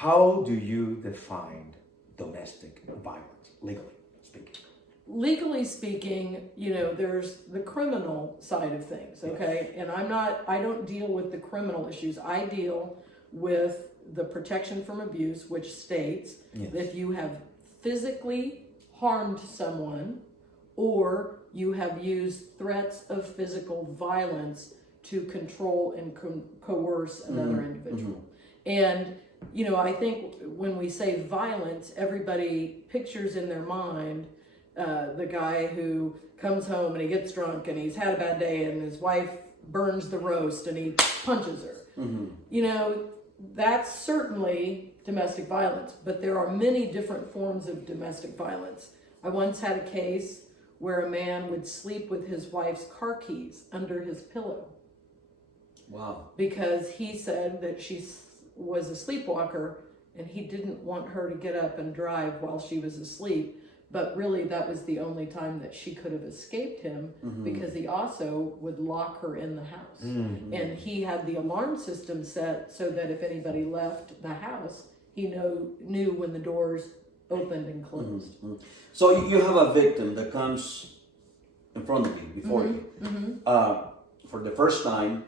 how do you define domestic violence, legally speaking? Legally speaking, there's the criminal side of things, okay? And I don't deal with the criminal issues. I deal with the protection from abuse, which states that if you have physically harmed someone or you have used threats of physical violence to control and coerce another individual. And, I think when we say violence, everybody pictures in their mind the guy who comes home and he gets drunk and he's had a bad day and his wife burns the roast and he punches her. That's certainly domestic violence, but there are many different forms of domestic violence. I once had a case where a man would sleep with his wife's car keys under his pillow. Wow. Because he said that she was a sleepwalker and he didn't want her to get up and drive while she was asleep. But really, that was the only time that she could have escaped him, because he also would lock her in the house. And he had the alarm system set so that if anybody left the house, he knew when the doors opened and closed. So you have a victim that comes in front of you, before you, for the first time.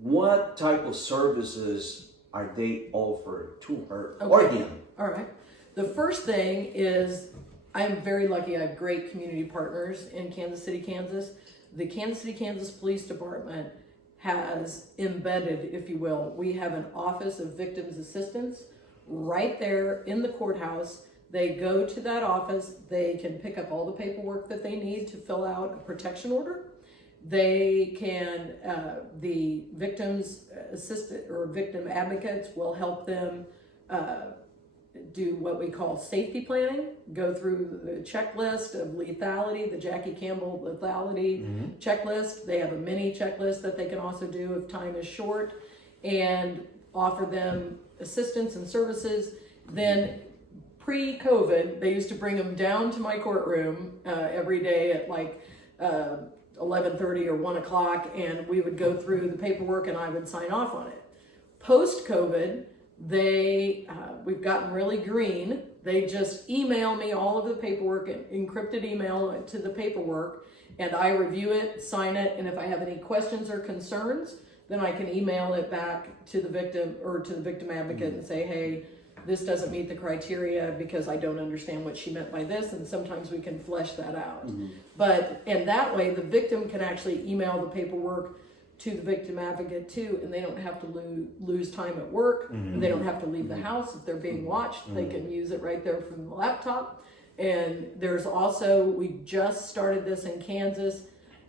What type of services are they offered to her or him? All right. The first thing is, I'm very lucky. I have great community partners in Kansas City, Kansas. The Kansas City, Kansas Police Department has embedded, if you will, we have an Office of Victims Assistance right there in the courthouse. They go to that office. They can pick up all the paperwork that they need to fill out a protection order. They can, the victims assistant or victim advocates will help them do what we call safety planning, go through the checklist of lethality, the Jackie Campbell lethality checklist. They have a mini checklist that they can also do if time is short, and offer them assistance and services. Then pre-COVID, they used to bring them down to my courtroom every day at like 11:30 or 1 o'clock, and we would go through the paperwork and I would sign off on it. Post-COVID, we've gotten really green. They just email me all of the paperwork, encrypted email to the paperwork, and I review it, sign it, and if I have any questions or concerns, then I can email it back to the victim or to the victim advocate and say, hey, this doesn't meet the criteria because I don't understand what she meant by this, and sometimes we can flesh that out. And that way the victim can actually email the paperwork to the victim advocate too, and they don't have to lose time at work, and they don't have to leave the house if they're being watched. They can use it right there from the laptop. And there's also, we just started this in Kansas.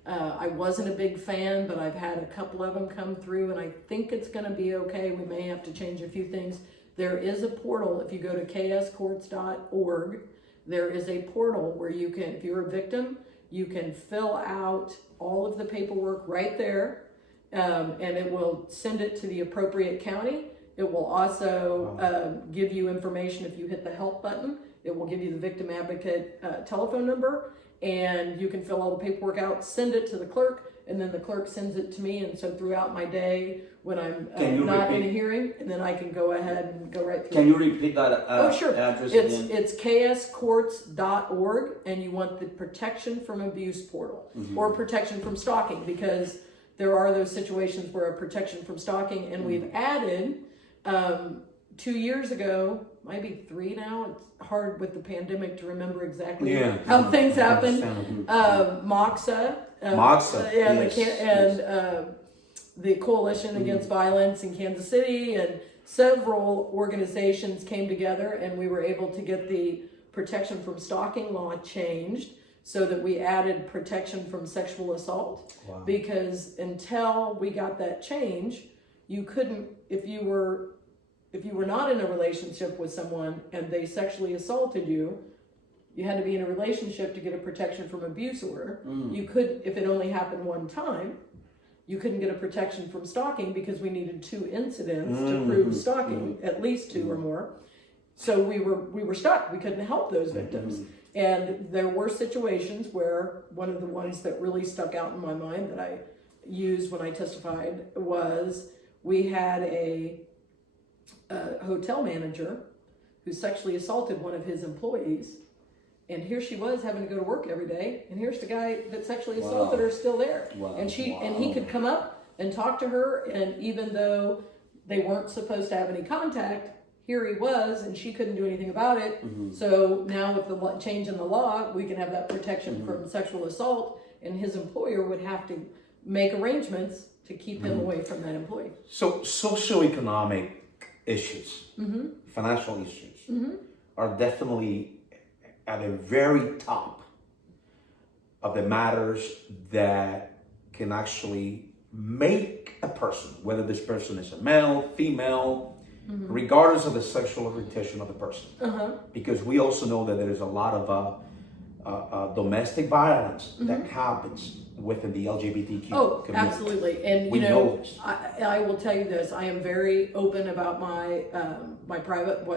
I wasn't a big fan, but I've had a couple of them come through, and I think it's going to be okay. We may have to change a few things. There is a portal. If you go to kscourts.org, there is a portal where you can, if you're a victim, you can fill out all of the paperwork right there, and it will send it to the appropriate county. It will also give you information if you hit the help button. It will give you the victim advocate telephone number, and you can fill all the paperwork out, send it to the clerk, and then the clerk sends it to me. And so throughout my day, when I'm not in a hearing, and then I can go ahead and go right through. Can you repeat that address again? It's kscourts.org, and you want the protection from abuse portal or protection from stalking, because there are those situations where a protection from stalking, and we've added 2 years ago, maybe 3 now. It's hard with the pandemic to remember exactly how things happen. MOXA. The Coalition Against Violence in Kansas City, and several organizations came together, and we were able to get the protection from stalking law changed so that we added protection from sexual assault. Because until we got that change, you couldn't, if you were not in a relationship with someone and they sexually assaulted you, you had to be in a relationship to get a protection from abuse order. You could, if it only happened one time, you couldn't get a protection from stalking because we needed 2 incidents to prove stalking, at least 2 or more. So we were stuck. We couldn't help those victims. And there were situations where one of the ones that really stuck out in my mind that I used when I testified was, we had a a hotel manager who sexually assaulted one of his employees. And here she was having to go to work every day, and here's the guy that sexually assaulted her still there. Wow. And he could come up and talk to her, and even though they weren't supposed to have any contact, here he was, and she couldn't do anything about it. So now with the change in the law, we can have that protection from sexual assault, and his employer would have to make arrangements to keep him away from that employee. So socioeconomic issues, financial issues, are definitely at the very top of the matters that can actually make a person, whether this person is a male, female, regardless of the sexual orientation of the person. Because we also know that there is a lot of domestic violence that happens within the LGBTQ community. Absolutely. And We know this. I will tell you this, I am very open about my my private,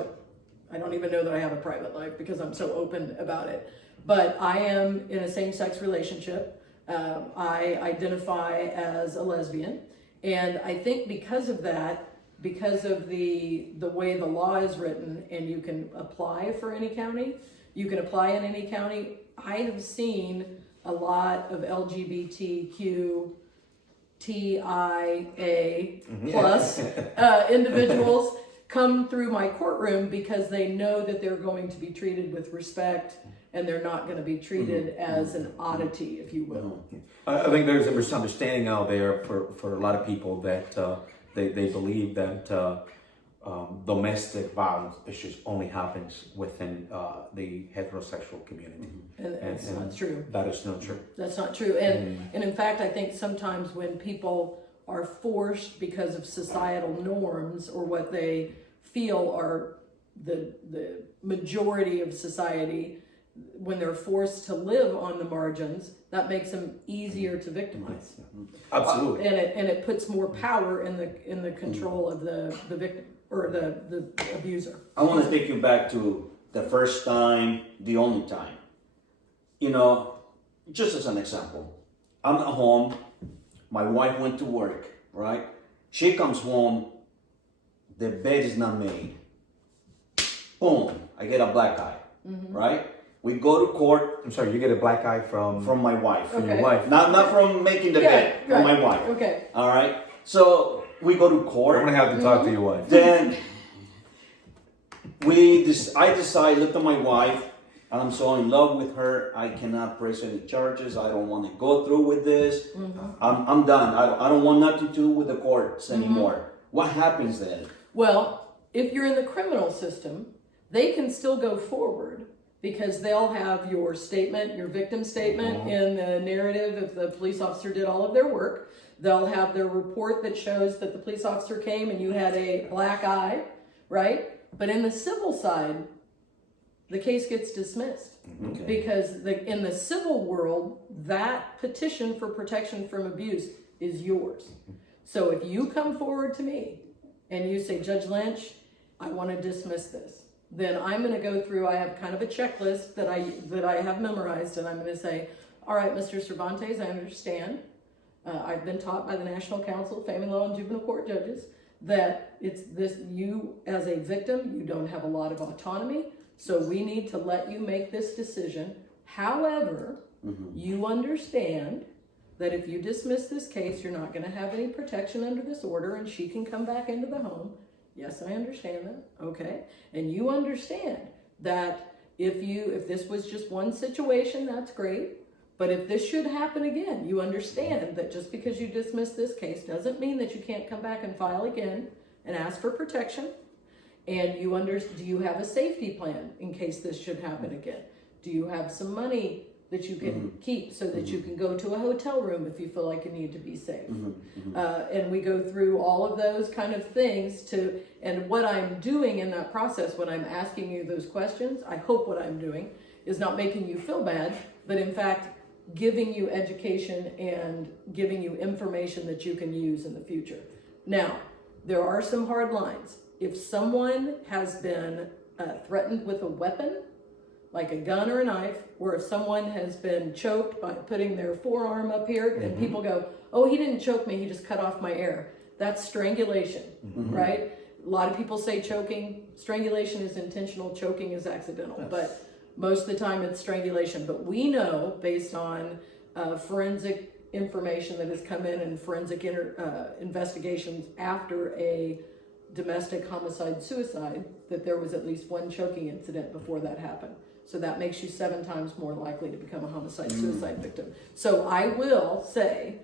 I don't even know that I have a private life because I'm so open about it. But I am in a same-sex relationship. I identify as a lesbian. And I think because of that, because of the way the law is written, and you can apply for any county, you can apply in any county, I have seen a lot of LGBTQ TIA plus individuals come through my courtroom because they know that they're going to be treated with respect, and they're not going to be treated as an oddity, if you will. I think there's a misunderstanding out there for a lot of people that they believe that domestic violence issues only happens within the heterosexual community. And that's not true. That is not true. That's not true. And in fact, I think sometimes when people are forced because of societal norms or what they feel are the majority of society, when they're forced to live on the margins, that makes them easier to victimize. Absolutely. And it puts more power in the control of the victim or the abuser. I want to take you back to the first time, the only time. You know, just as an example, I'm at home, my wife went to work, right? She comes home, the bed is not made. Boom, I get a black eye, right? We go to court. I'm sorry, you get a black eye from my wife. from your wife. Not from making the bed, from my wife. Okay. All right. So we go to court. I'm gonna have to talk to your wife. Then I decide, look at my wife, and I'm so in love with her, I cannot press any charges. I don't want to go through with this. I'm done. I don't want nothing to do with the courts anymore. What happens then? Well, if you're in the criminal system, they can still go forward because they'll have your statement, your victim statement in the narrative if the police officer did all of their work. They'll have their report that shows that the police officer came and you had a black eye, right? But in the civil side, the case gets dismissed because in the civil world, that petition for protection from abuse is yours. So if you come forward to me and you say, Judge Lynch, I want to dismiss this, then I'm going to go through, I have kind of a checklist that I have memorized, and I'm going to say, all right, Mr. Cervantes, I understand. I've been taught by the National Council of Family Law and Juvenile Court Judges that it's this, you as a victim, you don't have a lot of autonomy, so we need to let you make this decision. However, you understand that if you dismiss this case, you're not going to have any protection under this order, and she can come back into the home. Yes, I understand that. Okay. And you understand that if this was just one situation, that's great. But if this should happen again, you understand that just because you dismiss this case doesn't mean that you can't come back and file again and ask for protection. And do you have a safety plan in case this should happen again? Do you have some money that you can keep so that you can go to a hotel room if you feel like you need to be safe? And we go through all of those kind of things and what I'm doing in that process, when I'm asking you those questions, I hope what I'm doing is not making you feel bad, but in fact, giving you education and giving you information that you can use in the future. Now, there are some hard lines. If someone has been threatened with a weapon, like a gun or a knife, or if someone has been choked by putting their forearm up here, and people go, oh, he didn't choke me, he just cut off my air. That's strangulation, right? a lot of people say choking. Strangulation is intentional, choking is accidental. Yes. But most of the time it's strangulation. But we know, based on forensic information that has come in and forensic investigations after a domestic homicide suicide, that there was at least one choking incident before that happened. So that makes you 7 times more likely to become a homicide suicide victim. So I will say,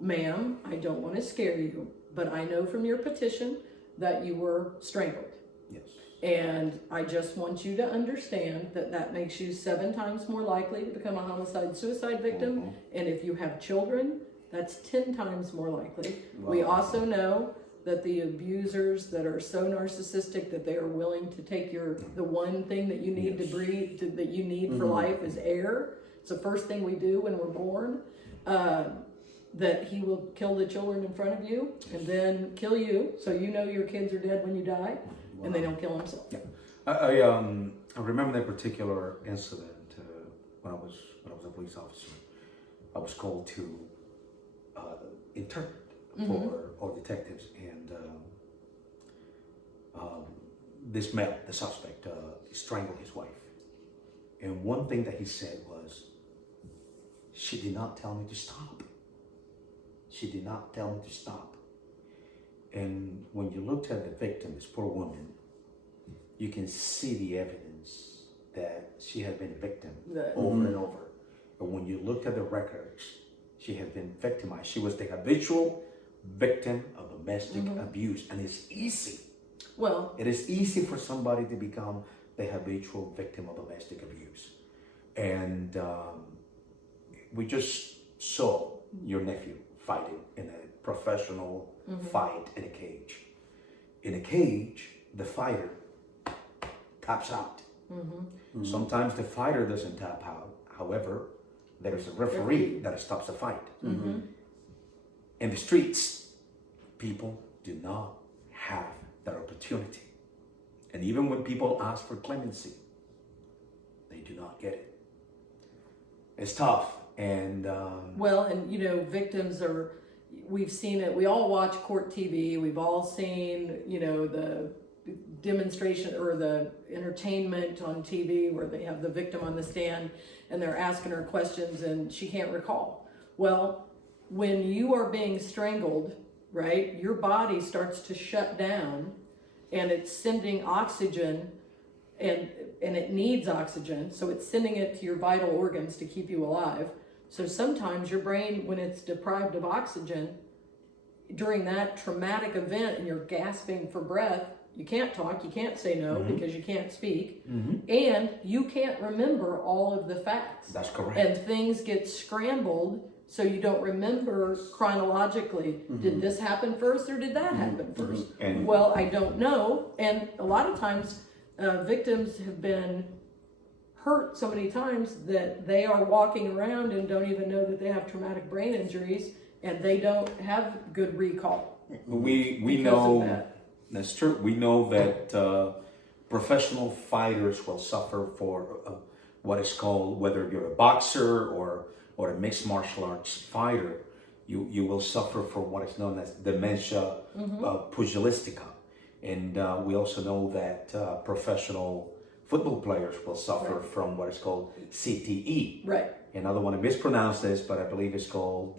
ma'am, I don't want to scare you, but I know from your petition that you were strangled. Yes. And I just want you to understand that that makes you 7 times more likely to become a homicide suicide victim. And if you have children, that's 10 times more likely. Wow. We also know that the abusers that are so narcissistic that they are willing to take the one thing that you need to breathe, that you need for life is air. It's the first thing we do when we're born. That he will kill the children in front of you and then kill you, so you know your kids are dead when you die. Wow. And they don't kill themselves. Yeah. I remember that particular incident when I was a police officer. I was called to interpret for detectives, and this male, the suspect, strangled his wife. And one thing that he said was, "She did not tell me to stop. She did not tell me to stop." And when you looked at the victim, this poor woman, you can see the evidence that she had been a victim over and over. And when you looked at the records, she had been victimized. She was the habitual victim of domestic abuse. And it's easy. Well, it is easy for somebody to become the habitual victim of domestic abuse. And we just saw your nephew fighting in a professional fight in a cage. In a cage, the fighter taps out. Sometimes the fighter doesn't tap out. However, there is a referee that stops the fight. In the streets, people do not have that opportunity. And even when people ask for clemency, they do not get it. It's tough. And well, and you know, victims are, we've seen it, we all watch court TV, we've all seen, you know, the demonstration or the entertainment on TV where they have the victim on the stand and they're asking her questions and she can't recall. Well, when you are being strangled, right, your body starts to shut down and it's sending oxygen and it needs oxygen, so it's sending it to your vital organs to keep you alive. So sometimes your brain, when it's deprived of oxygen, during that traumatic event and you're gasping for breath, you can't talk, you can't say no because you can't speak, and you can't remember all of the facts. That's correct. And things get scrambled so you don't remember chronologically. Did this happen first or did that happen first? Well, I don't know. And a lot of times victims have been hurt so many times that they are walking around and don't even know that they have traumatic brain injuries and they don't have good recall. We know that's true. We know that professional fighters will suffer for what is called, whether you're a boxer or a mixed martial arts fighter, you will suffer for what is known as dementia pugilistica. And we also know that professional football players will suffer from what is called CTE. Right. And I don't want to mispronounce this, but I believe it's called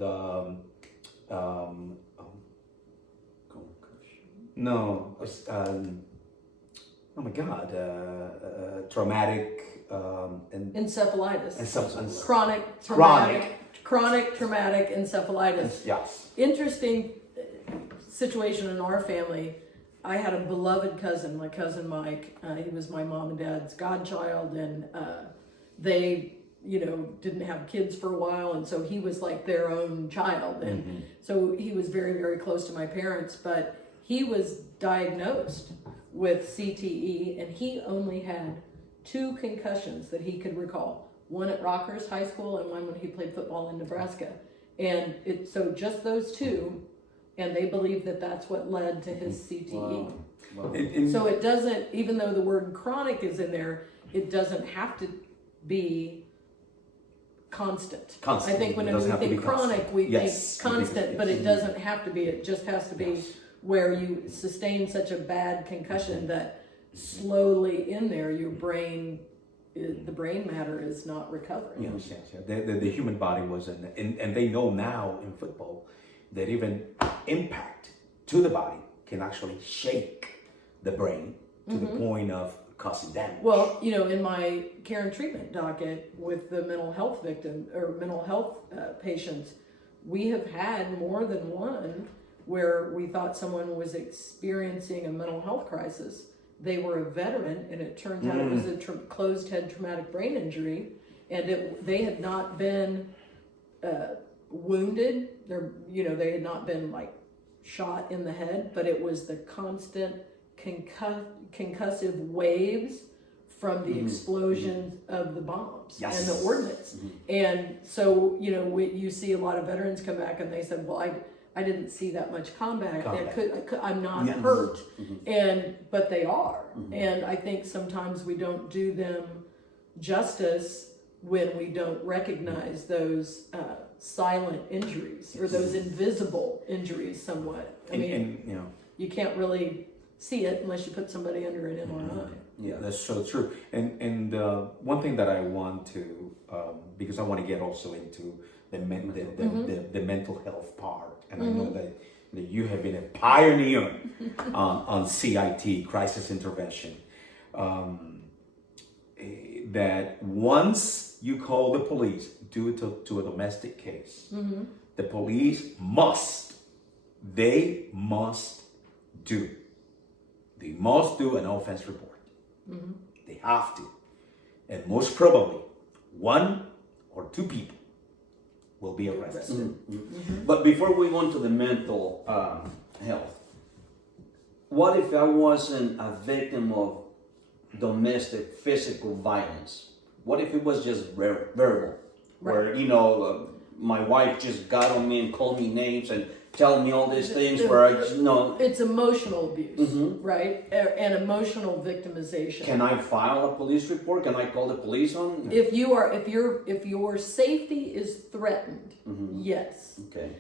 traumatic encephalitis. Chronic traumatic encephalitis. Yes. Interesting situation in our family. I had a beloved cousin, my cousin Mike. He was my mom and dad's godchild, and they, you know, didn't have kids for a while, and so he was like their own child, and so he was very, very close to my parents. But he was diagnosed with CTE, and he only had 2 concussions that he could recall. One at Rockhurst High School, and one when he played football in Nebraska. And so just those 2. And they believe that that's what led to his CTE. Wow. So it doesn't, even though the word chronic is in there, it doesn't have to be constant. I think whenever we think chronic, we think constant, but it doesn't have to be. It just has to be where you sustain such a bad concussion that slowly in there your brain, the brain matter is not recovering. Yes. The human body wasn't, and they know now in football that even impact to the body can actually shake the brain to the point of causing damage. Well, in my care and treatment docket with the mental health victim or mental health patients, we have had more than one where we thought someone was experiencing a mental health crisis. They were a veteran, and it turns out it was a closed head traumatic brain injury, and they had not been wounded. They had not been like shot in the head, but it was the constant concussive waves from the explosion of the bombs and the ordnance. And so, you see a lot of veterans come back and they said, well, I didn't see that much combat. I'm not hurt. But they are. And I think sometimes we don't do them justice when we don't recognize those silent injuries or those invisible injuries somewhat. You can't really see it unless you put somebody under an MRI. Yeah, that's so true. And one thing that I want to, because I want to get also into the mental health part, and I know that you have been a pioneer on CIT, crisis intervention. That once you call the police due to a domestic case, the police must do an offense report. They have to. And most probably, one or two people will be arrested. But before we go on to the mental health, what if I wasn't a victim of domestic physical violence? What if it was just verbal? Where, my wife just got on me and called me names and tell me all these things where I just know. It's emotional abuse, right? And emotional victimization. Can I file a police report? Can I call the police on? If your safety is threatened, yes. Okay.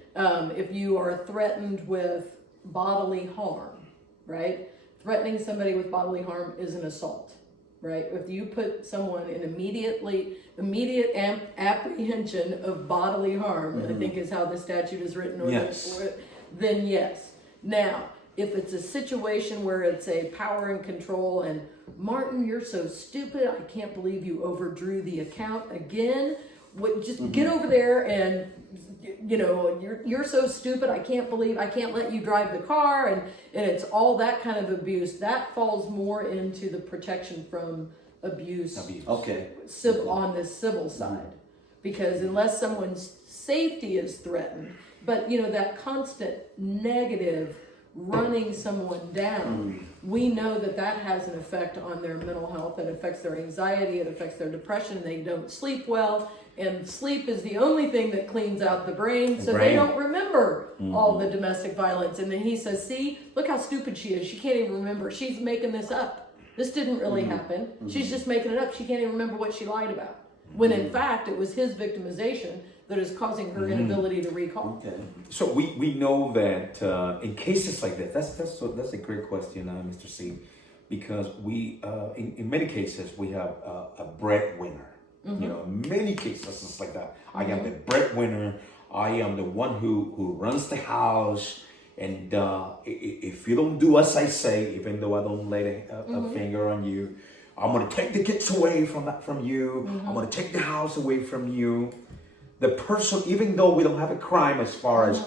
If you are threatened with bodily harm, right? Threatening somebody with bodily harm is an assault, right? If you put someone in immediate apprehension of bodily harm, I think is how the statute is written, then yes. Now, if it's a situation where it's a power and control and Martin, you're so stupid, I can't believe you overdrew the account again. Just get over there and you're so stupid, I can't let you drive the car, and it's all that kind of abuse. That falls more into the protection from abuse. Okay. On the civil side. Because unless someone's safety is threatened, but that constant negative running someone down, we know that has an effect on their mental health. It affects their anxiety, it affects their depression, they don't sleep well, and sleep is the only thing that cleans out the brain, they don't remember all the domestic violence. And then he says, see, look how stupid she is, she can't even remember, she's making this up, this didn't really happen, she's just making it up, she can't even remember what she lied about, when in fact it was his victimization that is causing her inability to recall. Okay. So we know that in cases like that, that's a great question, Mr. C, because we in many cases we have a breadwinner. In many cases it's like that. I am the breadwinner. I am the one who runs the house, and if you don't do as I say, even though I don't lay a finger on you, I'm gonna take the kids away from you. I'm gonna take the house away from you. The person, even though we don't have a crime as far as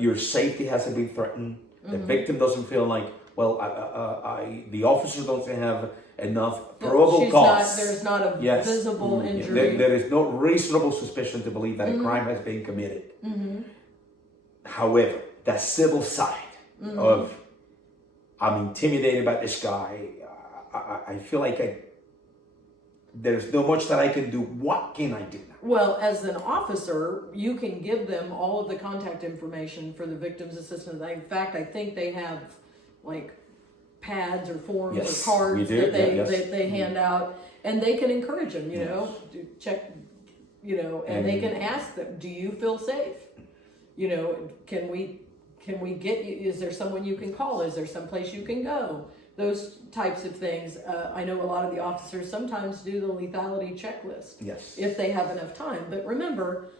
your safety hasn't been threatened, the victim doesn't feel like, well, the officer doesn't have enough probable cause. There's not a visible injury. There is no reasonable suspicion to believe that a crime has been committed. However, that civil side of, I'm intimidated by this guy, I feel like there's no much that I can do. What can I do now? Well, as an officer, you can give them all of the contact information for the victim's assistance. In fact, I think they have like pads or forms or cards that they hand out, and they can encourage them, to check, and they can ask them, do you feel safe? Can can we get you, is there someone you can call? Is there someplace you can go? Those types of things. I know a lot of the officers sometimes do the lethality checklist. Yes. If they have enough time. But remember,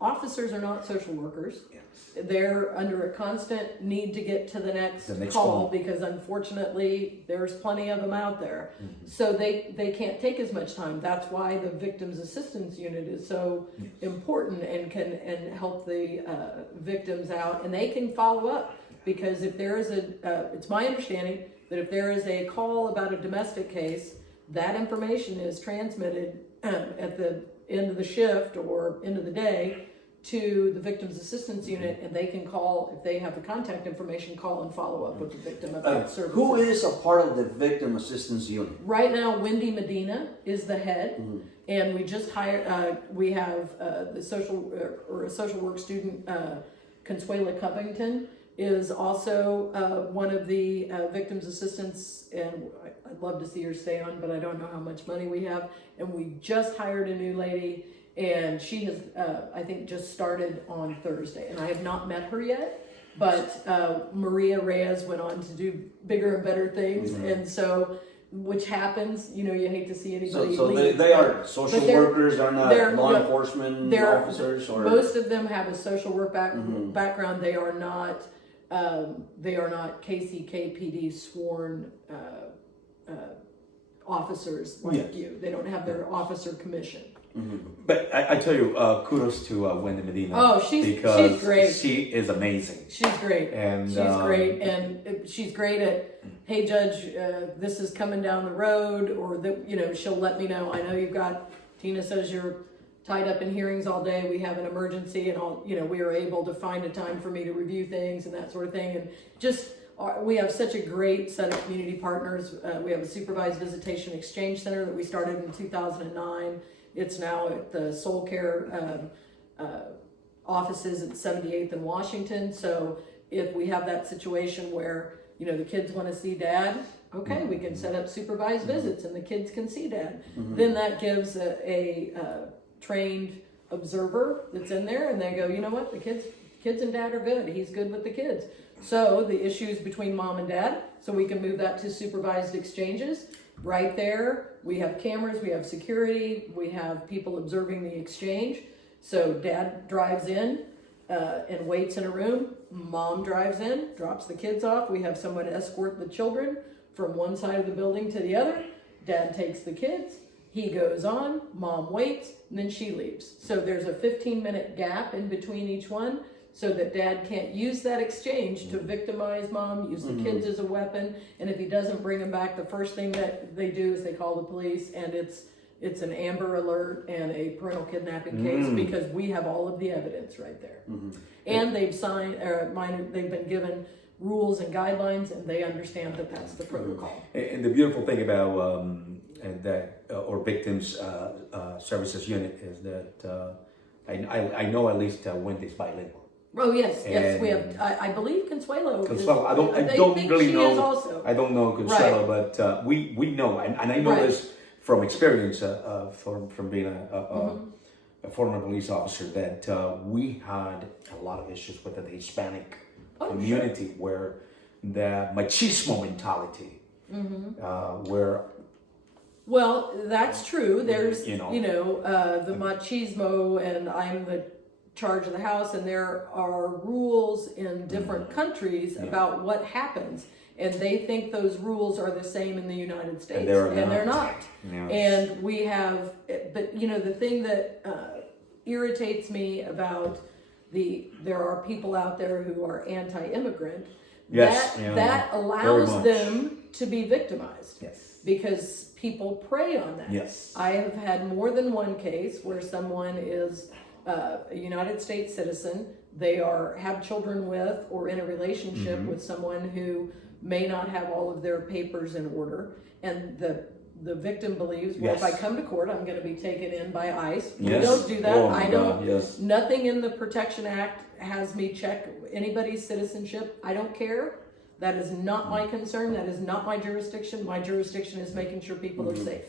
officers are not social workers. Yes. They're under a constant need to get to the next call because unfortunately there's plenty of them out there. Mm-hmm. So they can't take as much time. That's why the Victims Assistance Unit is so important and can help the victims out, and they can follow up because if there is it's my understanding that if there is a call about a domestic case, that information is transmitted at the end of the shift or end of the day to the Victims Assistance Unit, and they can call, if they have the contact information, call and follow up with the victim about services. Who is a part of the Victim Assistance Unit? Right now, Wendy Medina is the head, and we just hired, we have the a social work student, Consuela Covington, is also one of the victims assistants, and I'd love to see her stay on, but I don't know how much money we have. And we just hired a new lady, and she has, I think, just started on Thursday, and I have not met her yet, but Maria Reyes went on to do bigger and better things, and so, which happens, you hate to see anybody So leave. they are social workers, they're not law enforcement officers? Or Most of them have a social work background. They are not KCKPD sworn officers like you. They don't have their officer commission. Mm-hmm. But I tell you, kudos to Wendy Medina. Oh, she's great. She is amazing. She's great. And she's great at, hey Judge, this is coming down the road, or she'll let me know. I know Tina says you're tied up in hearings all day. We have an emergency, and we are able to find a time for me to review things and that sort of thing. And just we have such a great set of community partners. We have a supervised visitation exchange center that we started in 2009. It's now at the Soul Care offices at 78th and Washington. So if we have that situation where, the kids want to see dad, okay, we can set up supervised visits and the kids can see dad. Then that gives a trained observer that's in there, and they go, you know what, the kids and dad are good. He's good with the kids. So the issues between mom and dad, so we can move that to supervised exchanges. Right there, we have cameras, we have security, we have people observing the exchange. So dad drives in and waits in a room. Mom drives in, drops the kids off. We have someone escort the children from one side of the building to the other. Dad takes the kids. He goes on, mom waits, and then she leaves. So there's a 15-minute gap in between each one, so that dad can't use that exchange to victimize mom, use the kids as a weapon, and if he doesn't bring them back, the first thing that they do is they call the police, and it's an Amber Alert and a parental kidnapping case, because we have all of the evidence right there. And they've they've been given rules and guidelines, and they understand that that's the protocol. And the beautiful thing about or victims services unit is that I know at least Wendy's bilingual. Oh yes, we have. I believe Consuelo. Consuelo, I don't really know. I don't know Consuelo, but we know, and I know this from experience, from being a former police officer, that we had a lot of issues with the Hispanic community, where the machismo mentality, where. Well, that's true. There's, the machismo, and I'm the charge of the house, and there are rules in different countries about what happens, and they think those rules are the same in the United States, and they're not. Yes. And we have, but the thing that irritates me about there are people out there who are anti-immigrant. Yes, that allows them to be victimized. Yes. Because people prey on that. Yes. I have had more than one case where someone is a United States citizen. They have children with or in a relationship with someone who may not have all of their papers in order, and the victim believes, well, if I come to court, I'm going to be taken in by ICE. We don't do that. I don't. Yes. Nothing in the Protection Act has me check anybody's citizenship. I don't care. That is not my concern. That is not my jurisdiction. My jurisdiction is making sure people are safe.